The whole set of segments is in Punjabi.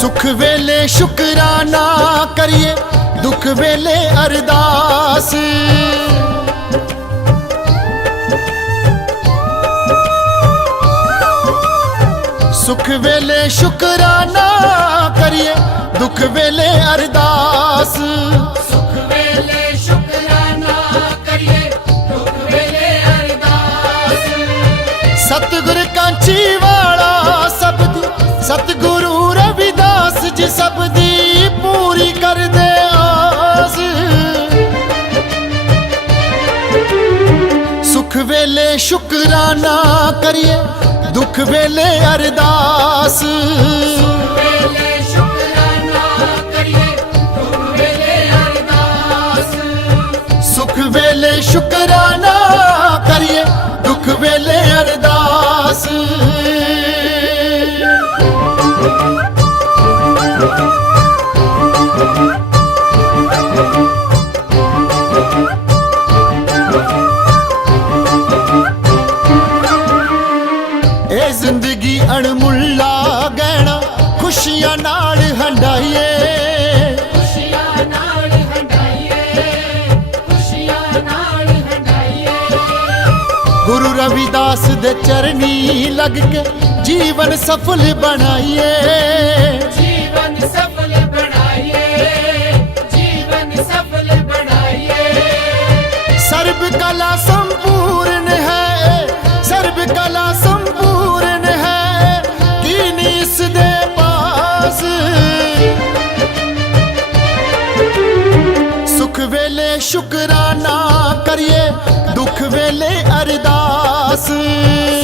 सुख वेले शुकराना करिए, दुख वेले अरदास। सुख वेले शुकराना करिए, दुख वेले अरदास। सुख वेले शुकराना करिए, दुख वेले अरदास। सतगुर कांची वाला सबदी, सतगुरु रविदास जी सबदी पूरी कर दे आस। सुख वेले शुकराना करिए, दुख वेले अरदास। सुख वेले शुकराना करिए, दुख वेले अरदास। सुख वेले शुकराना करिए, दुख वेले अरदास। ए जिंदगी अणमुल्ला गहना खुशियां नाल हंडाइए। खुशियां नाल हंडाइए, खुशियां नाल हंडाइए। गुरु रविदास दे चरनी लग के जीवन सफल बनाइए। जीवन सफल बनाइए, जीवन सफल बनाइए। सर्व कला संपूर्ण है, सर्व कला संपूर्ण है, कीनी इस दे पास। सुख वेले शुकराना करिए, दुख वेले अरदास।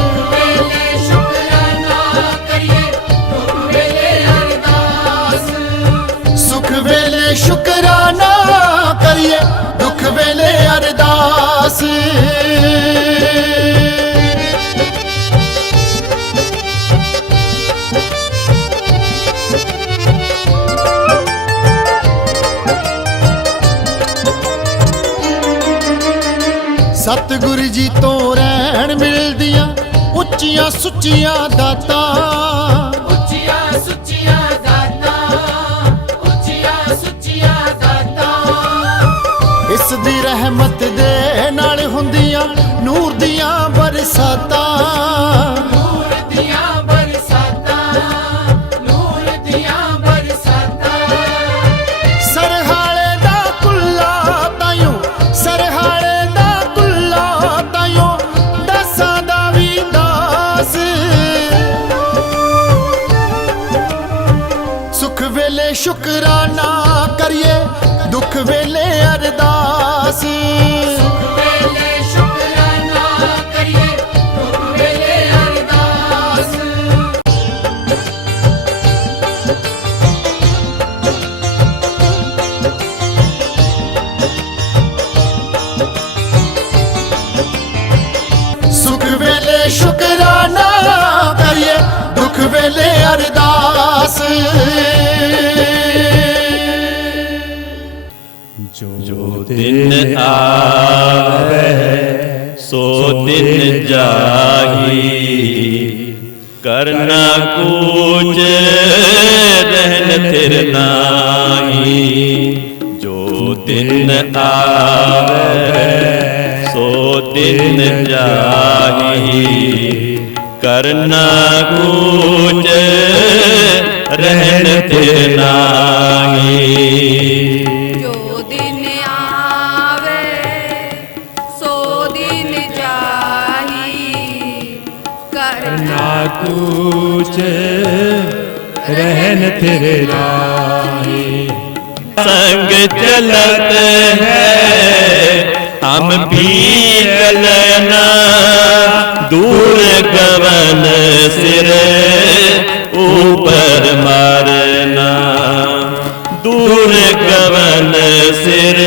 सुख वेले शुकराना करिए, दुख वेले अरदास। सुख वेले शुकराना करिए, दुख वेले अरदास। सतगुरु जी तो रहन मिलदियां उच्चियां सुच्चियां दातां। उच्चियां सुच्चियां दातां, उच्चियां सुच्चियां दातां। इस दी रहमत दे नाल हुंदियां नूर दियां बरसातां। नूर दियां बरसातां, नूर दियां बरसातां। सरहाले दा कुल्ला तायूं, सरहाले दा कुल्ला तायूं, दसां दा वी दास। सुख वेले शुकराना करिए, दुख वेले अरदास। सुख वेले शुकराना करिए, दुख वेले अरदास। सुख वेले शुकराना करिए, दुख वेले अरदास। जो दिन आवे सो दिन जाही, करना कुछ रहन थिर नाही। जो दिन आवे सो दिन जाही, करना कुछ रहन थिर नाही। जो दिन आवे सो दिन जाही, करना कुछ रहन थिर नाही। संग चलत है हम भी चलना, दूर गवन सिर ऊपर मारना। दूर गवन सिर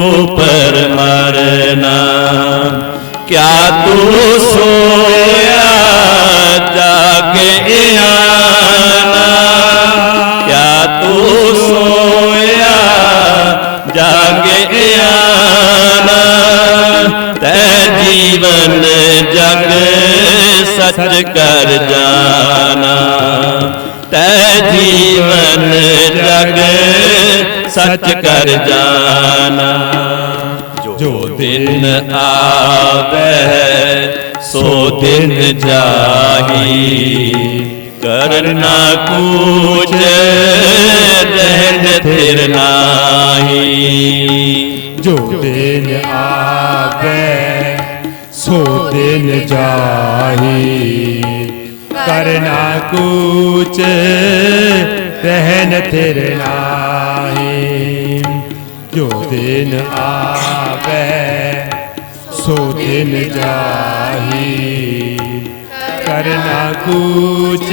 ऊपर पर मरना। क्या तू सोया जागे आना, क्या तू सोया जागे आना। तै जीवन जग सच कर जाना, तै जीवन जग सच कर जाना। जो दिन आवे सो दिन जाही, करना कुछ रहन थिर नाही। जो दिन आवे सो दिन जाही, करना कुछ रहन थिर नाही। जो दिन आवे सो दिन जाही, करना कुछ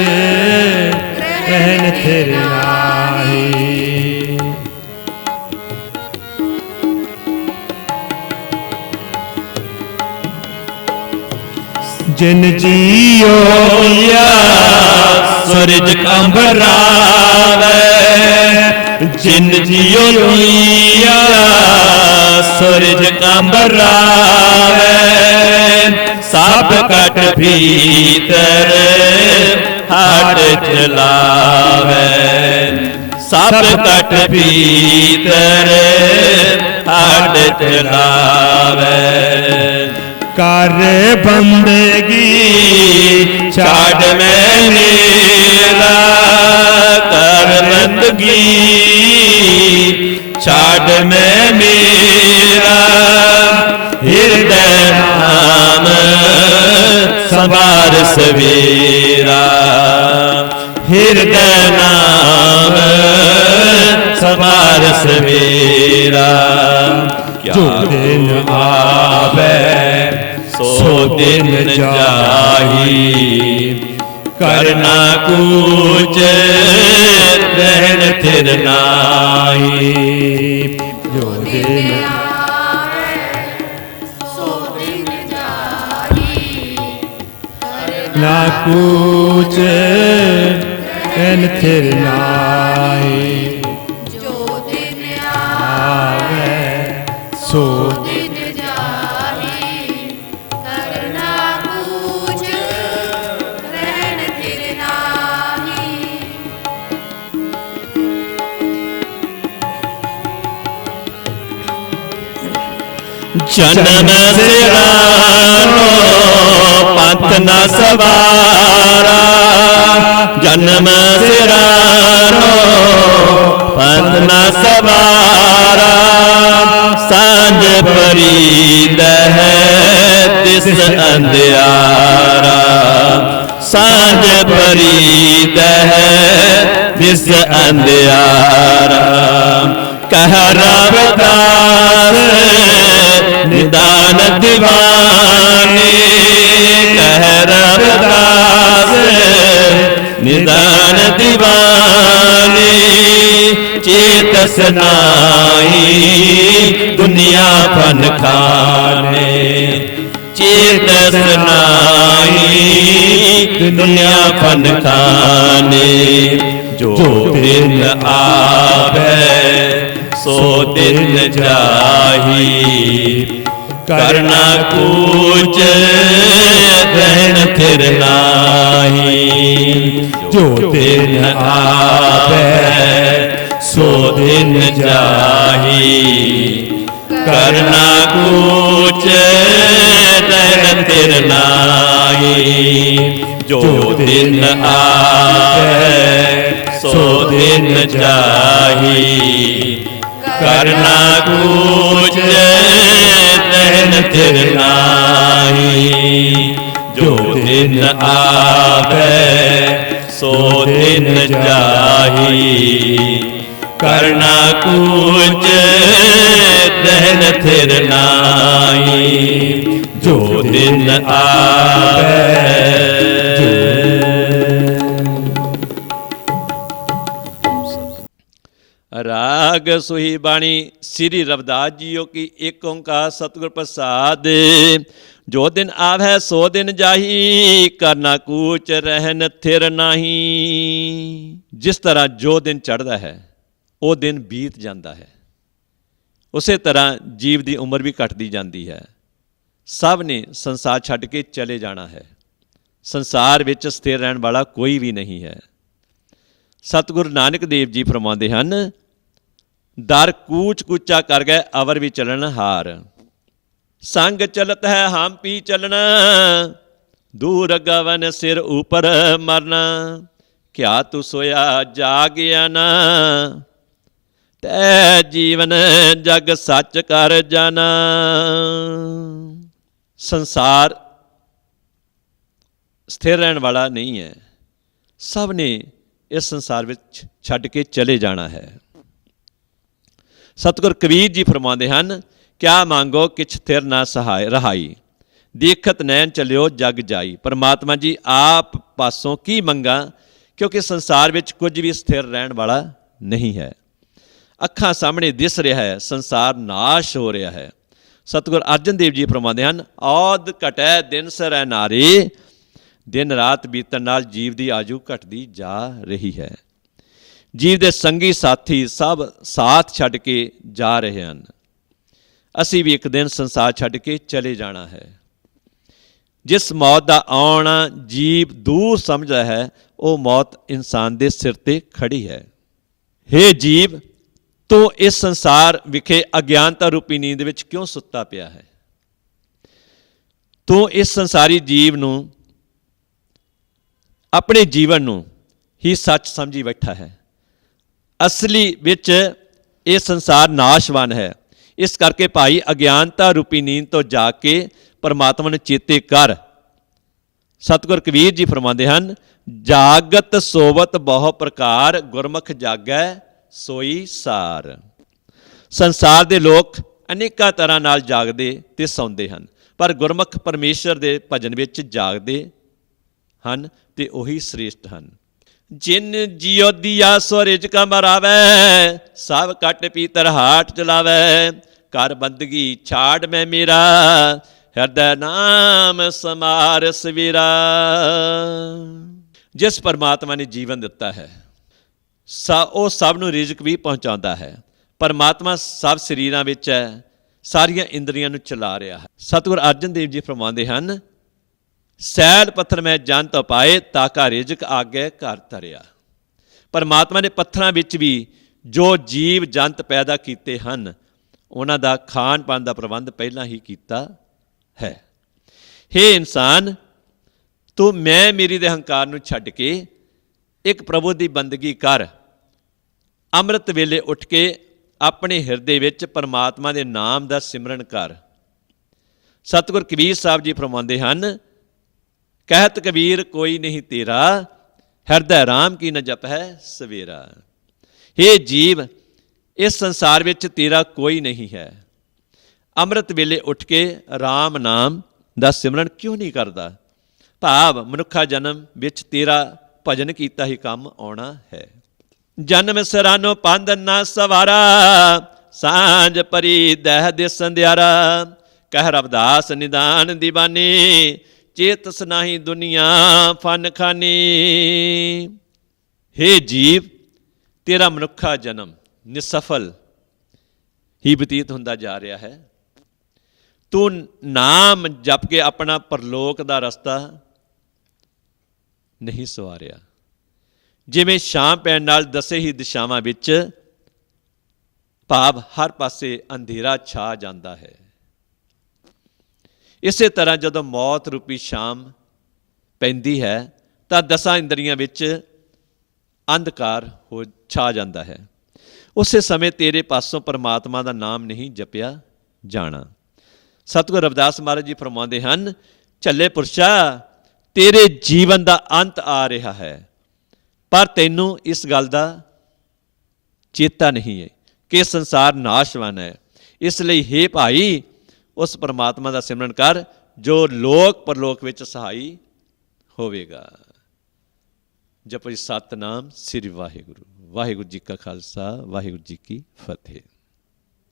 रहन थिर नाही। जिन जियो या सूरज कंबरावे, जिन जियो या सूरज कंबरावे। सब कट भीतर हाथ चलावे, सब कट भीतर हाथ चलावे। कर बंदगी छाड़ में मेरा, कर बंदगी छाड़ में मेरा। हृदय नाम सवार सवेरा, हृदय नाम सवार सवेरा। जो दिन आवे सो दिन जाही, करना कुछ रहन थिर नाही। जो दिन सो दिन जाही, ना कुछ रहन थिर नाही। जो दिन आवे सो दिन जाही, करना कुछ रहन थिर नाही। जन्म सिरानो पंथ न सवारा, जन्म सिरानो पंथ न सवारा। सांझ परीद है तिस अंधियारा, सांझ परीद है तिस अंधियारा। कह रविदास निदान दीवाने, कह रविदास निदान दीवाने। चेतस नाई दुनिया फन खाने, चेतस नाई दुनिया फन खाने। जो दिन आवे सो दिन जाही, करना कुछ रहन थिर नाही। जो दिन आवे सो दिन जाही, करना कुछ रहन थिर नाही। जो दिन आवे सो दिन जाही, करना कुछ रहन थिर नाही। जो दिन आवे सो दिन जाही, करना कुछ रहन थिर नाही। जो दिन आवे राग ਜਗ ਸੁਹੀ ਬਾਣੀ। ਸ੍ਰੀ ਰਵਿਦਾਸ ਜੀਓ ਕੀ ਏਕ ਓੰਕਾਰ ਸਤਿਗੁਰ ਪ੍ਰਸਾਦ। ਜੋ ਦਿਨ ਆਵੈ ਸੋ ਦਿਨ ਜਾਹੀ, ਕਰਨਾ ਕੂਚ ਰਹਿਨ ਥਿਰ ਨਾਹੀ। ਜਿਸ ਤਰ੍ਹਾਂ ਜੋ ਦਿਨ ਚੜ੍ਹਦਾ ਹੈ ਉਹ ਦਿਨ ਬੀਤ ਜਾਂਦਾ ਹੈ, ਉਸੇ ਤਰ੍ਹਾਂ ਜੀਵ ਦੀ ਉਮਰ ਵੀ ਘਟਦੀ ਜਾਂਦੀ ਹੈ। ਸਭ ਨੇ ਸੰਸਾਰ ਛੱਡ ਕੇ ਚਲੇ ਜਾਣਾ ਹੈ। ਸੰਸਾਰ ਵਿੱਚ ਸਥਿਰ ਰਹਿਣ ਵਾਲਾ ਕੋਈ ਵੀ ਨਹੀਂ ਹੈ। ਸਤਿਗੁਰੂ ਨਾਨਕ ਦੇਵ ਜੀ ਫਰਮਾਉਂਦੇ ਹਨ, ਦਰ ਕੂਚ ਕੂਚਾ ਕਰ ਗਏ ਅਵਰ ਵੀ ਚੱਲਣ ਹਾਰ। ਸੰਗ ਚਲਤ ਹੈ ਹਮ ਪੀ ਚੱਲਣਾ, ਦੂਰ ਗਵਨ ਸਿਰ ਉਪਰ ਮਰਨਾ। ਕਿਆ ਤੂੰ ਸੋਇਆ ਜਾਗਿਆ ਨਾ, ਤੈ ਜੀਵਨ ਜਗ ਸੱਚ ਕਰ ਜਾਣਾ। ਸੰਸਾਰ ਸਥਿਰ ਰਹਿਣ ਵਾਲਾ ਨਹੀਂ ਹੈ। ਸਭ ਨੇ ਇਸ ਸੰਸਾਰ ਵਿੱਚ ਛੱਡ ਕੇ ਚਲੇ ਜਾਣਾ ਹੈ। ਸਤਿਗੁਰ ਕਬੀਰ ਜੀ ਫਰਮਾਉਂਦੇ ਹਨ, ਕਿਆ ਮੰਗੋ ਕਿਛ ਥਿਰ ਨਾ ਸਹਾਇ ਰਹਾਈ, ਦੇਖਤ ਨੈਣ ਚਲਿਓ ਜਗ ਜਾਈ। ਪਰਮਾਤਮਾ ਜੀ ਆਪ ਪਾਸੋਂ ਕੀ ਮੰਗਾ, ਕਿਉਂਕਿ ਸੰਸਾਰ ਵਿੱਚ ਕੁਝ ਵੀ ਸਥਿਰ ਰਹਿਣ ਵਾਲਾ ਨਹੀਂ ਹੈ। ਅੱਖਾਂ ਸਾਹਮਣੇ ਦਿਸ ਰਿਹਾ ਹੈ, ਸੰਸਾਰ ਨਾਸ਼ ਹੋ ਰਿਹਾ ਹੈ। ਸਤਿਗੁਰ ਅਰਜਨ ਦੇਵ ਜੀ ਫਰਮਾਉਂਦੇ ਹਨ, ਔਦ ਘਟੈ ਦਿਨ ਸਰੈ ਨਾਰੀ। ਦਿਨ ਰਾਤ ਬੀਤਣ ਨਾਲ ਜੀਵ ਦੀ ਆਯੂ ਘਟਦੀ ਜਾ ਰਹੀ ਹੈ। ਜੀਵ ਦੇ ਸੰਗੀ ਸਾਥੀ ਸਭ ਸਾਥ ਛੱਡ ਕੇ ਜਾ ਰਹੇ ਹਨ। ਅਸੀਂ ਵੀ ਇੱਕ ਦਿਨ ਸੰਸਾਰ ਛੱਡ ਕੇ ਚਲੇ ਜਾਣਾ ਹੈ। ਜਿਸ ਮੌਤ ਦਾ ਆਉਣਾ ਜੀਵ ਦੂਰ ਸਮਝਦਾ ਹੈ, ਉਹ ਮੌਤ ਇਨਸਾਨ ਦੇ ਸਿਰ ਤੇ ਖੜੀ ਹੈ। ਹੇ ਜੀਵ, ਤੂੰ ਇਸ ਸੰਸਾਰ ਵਿਖੇ ਅਗਿਆਨਤਾ ਰੂਪੀ ਨੀਂਦ ਵਿੱਚ ਕਿਉਂ ਸੁੱਤਾ ਪਿਆ ਹੈ? ਤੂੰ ਇਸ ਸੰਸਾਰੀ ਜੀਵ ਨੂੰ, ਆਪਣੇ ਜੀਵਨ ਨੂੰ ਹੀ ਸੱਚ ਸਮਝੀ ਬੈਠਾ ਹੈ। ਅਸਲੀ ਵਿੱਚ ਇਹ ਸੰਸਾਰ ਨਾਸ਼ਵਾਨ ਹੈ। ਇਸ ਕਰਕੇ ਭਾਈ ਅਗਿਆਨਤਾ ਰੂਪੀ ਨੀਂਦ ਤੋਂ ਜਾਗ ਕੇ ਪਰਮਾਤਮਾ ਨੂੰ ਚੇਤੇ ਕਰ। ਸਤਿਗੁਰ ਕਬੀਰ ਜੀ ਫਰਮਾਉਂਦੇ ਹਨ, ਜਾਗਤ ਸੋਵਤ ਬਹੁ ਪ੍ਰਕਾਰ, ਗੁਰਮੁਖ ਜਾਗੈ ਸੋਈ ਸਾਰ। ਸੰਸਾਰ ਦੇ ਲੋਕ ਅਨੇਕਾਂ ਤਰ੍ਹਾਂ ਨਾਲ ਜਾਗਦੇ ਤੇ ਸੌਂਦੇ ਹਨ, ਪਰ ਗੁਰਮੁਖ ਪਰਮੇਸ਼ਰ ਦੇ ਭਜਨ ਵਿੱਚ ਜਾਗਦੇ ਹਨ ਤੇ ਉਹੀ ਸ੍ਰੇਸ਼ਟ ਹਨ। ਜਿਨ ਜਿਉ ਦੀਆ ਸੋ ਰਿਜਕ ਮਰਾਵੈ, ਸਭ ਕੱਟ ਪੀਤਰ ਹਾਟ ਚਲਾਵੈ। ਕਰ ਬੰਦਗੀ ਛਾੜ ਮੈਂ ਮੇਰਾ, ਹਿਰਦੈ ਨਾਮ ਸਮਾਰ ਸਵੇਰਾ। ਜਿਸ ਪਰਮਾਤਮਾ ਨੇ ਜੀਵਨ ਦਿੱਤਾ ਹੈ, ਉਹ ਸਭ ਨੂੰ ਰਿਜ਼ਕ ਵੀ ਪਹੁੰਚਾਉਂਦਾ ਹੈ। ਪਰਮਾਤਮਾ ਸਭ ਸਰੀਰਾਂ ਵਿੱਚ ਹੈ, ਸਾਰੀਆਂ ਇੰਦਰੀਆਂ ਨੂੰ ਚਲਾ ਰਿਹਾ ਹੈ। ਸਤਿਗੁਰ ਅਰਜਨ ਦੇਵ ਜੀ ਫਰਮਾਉਂਦੇ ਹਨ, ਸੈਲ ਪੱਥਰ ਮੈਂ ਜਨ ਤੋ ਪਾਏ, ਤਾਕਾ ਰਿਜ਼ਕ ਆਗੇ ਘਰ ਧਰਿਆ। ਪਰਮਾਤਮਾ ਨੇ ਪੱਥਰਾਂ ਵਿੱਚ ਵੀ ਜੋ ਜੀਵ ਜੰਤ ਪੈਦਾ ਕੀਤੇ ਹਨ, ਉਹਨਾਂ ਦਾ ਖਾਣ ਪਾਣ ਦਾ ਪ੍ਰਬੰਧ ਪਹਿਲਾਂ ਹੀ ਕੀਤਾ ਹੈ। ਹੇ ਇਨਸਾਨ, ਤੂੰ ਮੈਂ ਮੇਰੀ ਦੇ ਹੰਕਾਰ ਨੂੰ ਛੱਡ ਕੇ ਇੱਕ ਪ੍ਰਭੂ ਦੀ ਬੰਦਗੀ ਕਰ। ਅੰਮ੍ਰਿਤ ਵੇਲੇ ਉੱਠ ਕੇ ਆਪਣੇ ਹਿਰਦੇ ਵਿੱਚ ਪਰਮਾਤਮਾ ਦੇ ਨਾਮ ਦਾ ਸਿਮਰਨ ਕਰ। ਸਤਿਗੁਰ ਕਬੀਰ ਸਾਹਿਬ ਜੀ ਫਰਮਾਉਂਦੇ ਹਨ, ਕਹਿਤ ਕਬੀਰ ਕੋਈ ਨਹੀਂ ਤੇਰਾ, ਹਿਰਦੈ ਰਾਮ ਕੀ ਨ ਜਪ ਹੈ ਸਵੇਰਾ। ਹੇ ਜੀਵ, ਇਸ ਸੰਸਾਰ ਵਿੱਚ ਤੇਰਾ ਕੋਈ ਨਹੀਂ ਹੈ। ਅੰਮ੍ਰਿਤ ਵੇਲੇ ਉੱਠ ਕੇ ਰਾਮ ਨਾਮ ਦਾ ਸਿਮਰਨ ਕਿਉਂ ਨਹੀਂ ਕਰਦਾ? ਭਾਵ ਮਨੁੱਖਾ ਜਨਮ ਵਿੱਚ ਤੇਰਾ ਭਜਨ ਕੀਤਾ ਹੀ ਕੰਮ ਆਉਣਾ ਹੈ। ਜਨਮ ਸਰਾਨੋ ਪੰਧ ਨਾ ਸਵਾਰਾ, ਸਾਂਝ ਪਰੀ ਦਹਿ ਦੇ ਸੰਧਿਆਰਾ। ਕਹਿ ਰਵਿਦਾਸ ਨਿਦਾਨ ਦੀਵਾਨੀ, ਚੇਤਸ ਨਾਹੀ ਦੁਨੀਆ ਫਨ ਖਾਨੀ। ਹੇ ਜੀਵ, ਤੇਰਾ ਮਨੁੱਖਾ ਜਨਮ ਨਿਸਫਲ ਹੀ ਬਤੀਤ ਹੁੰਦਾ ਜਾ ਰਿਹਾ ਹੈ। ਤੂੰ ਨਾਮ ਜਪ ਕੇ ਆਪਣਾ ਪਰਲੋਕ ਦਾ ਰਸਤਾ ਨਹੀਂ ਸਵਾਰਿਆ। ਜਿਵੇਂ ਸ਼ਾਮ ਪੈਣ ਨਾਲ ਦਸੇ ਹੀ ਦਿਸ਼ਾਵਾਂ ਵਿੱਚ ਭਾਵ ਹਰ ਪਾਸੇ ਅੰਧੇਰਾ ਛਾ ਜਾਂਦਾ ਹੈ, ਇਸੇ ਤਰ੍ਹਾਂ ਜਦੋਂ ਮੌਤ ਰੂਪੀ ਸ਼ਾਮ ਪੈਂਦੀ ਹੈ ਤਾਂ ਦਸਾਂ ਇੰਦਰੀਆਂ ਵਿੱਚ ਅੰਧਕਾਰ ਹੋ ਛਾ ਜਾਂਦਾ ਹੈ। ਉਸੇ ਸਮੇਂ ਤੇਰੇ ਪਾਸੋਂ ਪਰਮਾਤਮਾ ਦਾ ਨਾਮ ਨਹੀਂ ਜਪਿਆ ਜਾਣਾ। ਸਤਿਗੁਰ ਰਵਿਦਾਸ ਮਹਾਰਾਜ ਜੀ ਫਰਮਾਉਂਦੇ ਹਨ, ਝੱਲੇ ਪੁਰਸ਼ਾ, ਤੇਰੇ ਜੀਵਨ ਦਾ ਅੰਤ ਆ ਰਿਹਾ ਹੈ, ਪਰ ਤੈਨੂੰ ਇਸ ਗੱਲ ਦਾ ਚੇਤਾ ਨਹੀਂ ਹੈ ਕਿ ਸੰਸਾਰ ਨਾਸ਼ਵਾਨ ਹੈ। ਇਸ ਲਈ ਹੇ ਭਾਈ, ਉਸ ਪਰਮਾਤਮਾ ਦਾ ਸਿਮਰਨ ਕਰ ਜੋ ਲੋਕ ਪਰਲੋਕ ਵਿੱਚ ਸਹਾਈ ਹੋਵੇਗਾ। ਜਪੋ ਸਤਿਨਾਮ ਸ੍ਰੀ ਵਾਹਿਗੁਰੂ। ਵਾਹਿਗੁਰੂ ਜੀ ਕਾ ਖਾਲਸਾ ਵਾਹਿਗੁਰੂ ਜੀ ਕੀ ਫਤਿਹ।